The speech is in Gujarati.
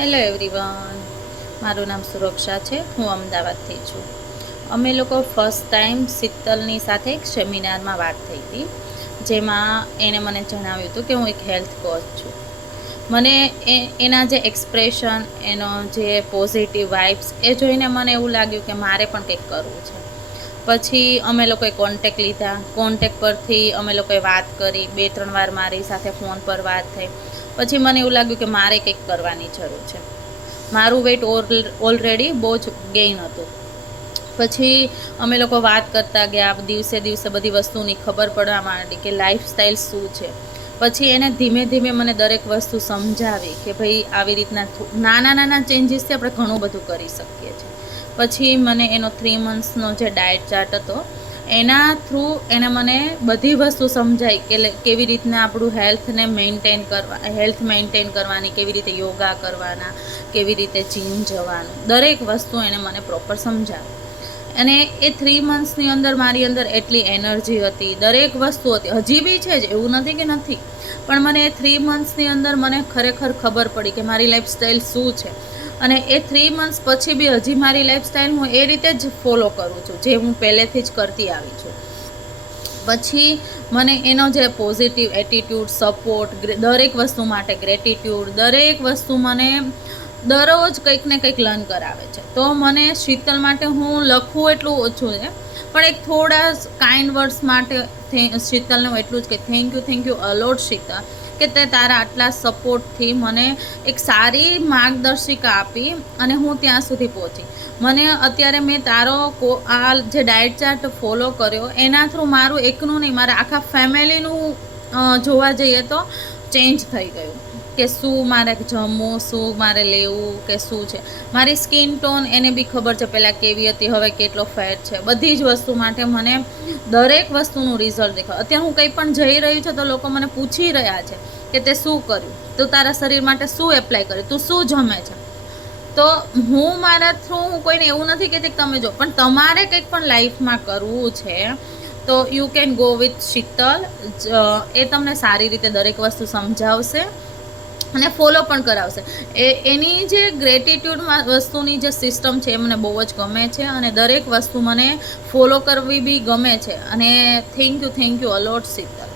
હેલો એવરીવન, મારું નામ સુરક્ષા છે. હું અમદાવાદથી છું. અમે લોકો ફર્સ્ટ ટાઈમ શીતલની સાથે એક સેમિનારમાં વાત થઈ હતી, જેમાં એણે મને જણાવ્યું હતું કે હું એક હેલ્થ કોચ છું. મને એના જે એક્સપ્રેશન, એનો જે પોઝિટિવ વાઇબ્સ એ જોઈને મને એવું લાગ્યું કે મારે પણ કંઈક કરવું છે. પછી અમે લોકોએ કોન્ટેક લીધા. કોન્ટેક પરથી અમે લોકોએ વાત કરી. 2-3 વાર મારી સાથે ફોન પર વાત થઈ. પછી મને એવું લાગ્યું કે મારે કંઈક કરવાની જરૂર છે. મારું વેઇટ ઓલરેડી બહુ જ ગેઇન હતું. પછી અમે લોકો વાત કરતા ગયા. દિવસે દિવસે બધી વસ્તુની ખબર પડવા માંડી કે લાઈફસ્ટાઈલ શું છે. પછી એને ધીમે ધીમે મને દરેક વસ્તુ સમજાવી કે ભાઈ આવી રીતના નાના નાના ચેન્જીસથી આપણે ઘણું બધું કરી શકીએ છીએ. પછી મને એનો 3 મંથ્સનો જે ડાયટ ચાર્ટ હતો એના થ્રુ એને મને બધી વસ્તુ સમજાઈ કે કેવી રીતના આપણું હેલ્થ મેન્ટેન કરવાની, કેવી રીતે યોગા કરવાના, કેવી રીતે જીમ જવાનું, દરેક વસ્તુ એને મને પ્રોપર સમજાવી. અને એ 3 મંથ્સની અંદર મારી અંદર એટલી એનર્જી હતી, દરેક વસ્તુ હતી. હજી બી છે જ, એવું નથી કે નથી, પણ મને એ 3 મંથ્સની અંદર મને ખરેખર ખબર પડી કે મારી લાઈફસ્ટાઈલ શું છે. અને એ 3 મંથ્સ પછી બી હજી મારી લાઈફસ્ટાઈલ હું એ રીતે જ ફોલો કરું છું, જે હું પહેલેથી જ કરતી આવી છું. પછી મને એનો જે પોઝિટિવ એટીટ્યૂડ, સપોર્ટ, દરેક વસ્તુ માટે ગ્રેટિટ્યૂડ, દરેક વસ્તુ મને દરરોજ કંઈક ને કંઈક લર્ન કરાવે છે. તો મને શીતલ માટે હું લખું એટલું ઓછું છે, પણ એક થોડા કાઇન્ડ વર્ડ્સ માટે શીતલને હું એટલું જ કે થેન્ક યુ અલોટ શીતલ, કે તે તારા આટલા સપોર્ટથી મને એક સારી માર્ગદર્શિકા આપી અને હું ત્યાં સુધી પહોંચી. મને અત્યારે મેં તારો આ જે ડાયટ ચાર્ટ ફોલો કર્યો એના થ્રુ મારું એકનું નહીં, મારા આખા ફેમિલીનું જોવા જઈએ તો ચેન્જ થઈ ગયું કે શું મારે જમવું, શું મારે લેવું, કે શું છે. મારી સ્કિન ટોન એને બી ખબર છે પહેલાં કેવી હતી, હવે કેટલો ફેટ છે. બધી જ વસ્તુ માટે મને દરેક વસ્તુનું રિઝલ્ટ દેખાય. અત્યારે હું કંઈ પણ જઈ રહ્યું છે તો લોકો મને પૂછી રહ્યા છે કે તે શું કર્યું, તું તારા શરીર માટે શું એપ્લાય કર્યું, તું શું જમે છે. તો હું મારા થ્રુ હું કોઈને એવું નથી કહેતી કે તમે જો, પણ તમારે કંઈક પણ લાઈફમાં કરવું છે તો you can go with Sheetal. એ તમને સારી રીતે દરેક વસ્તુ સમજાવશે અને ફોલો પણ કરાવશે. એની જે ગ્રેટિટ્યૂડમાં વસ્તુની જે સિસ્ટમ છે એ મને બહુ જ ગમે છે અને દરેક વસ્તુ મને ફોલો કરવી બી ગમે છે. અને થેન્ક યુ અલોટ શીતલ.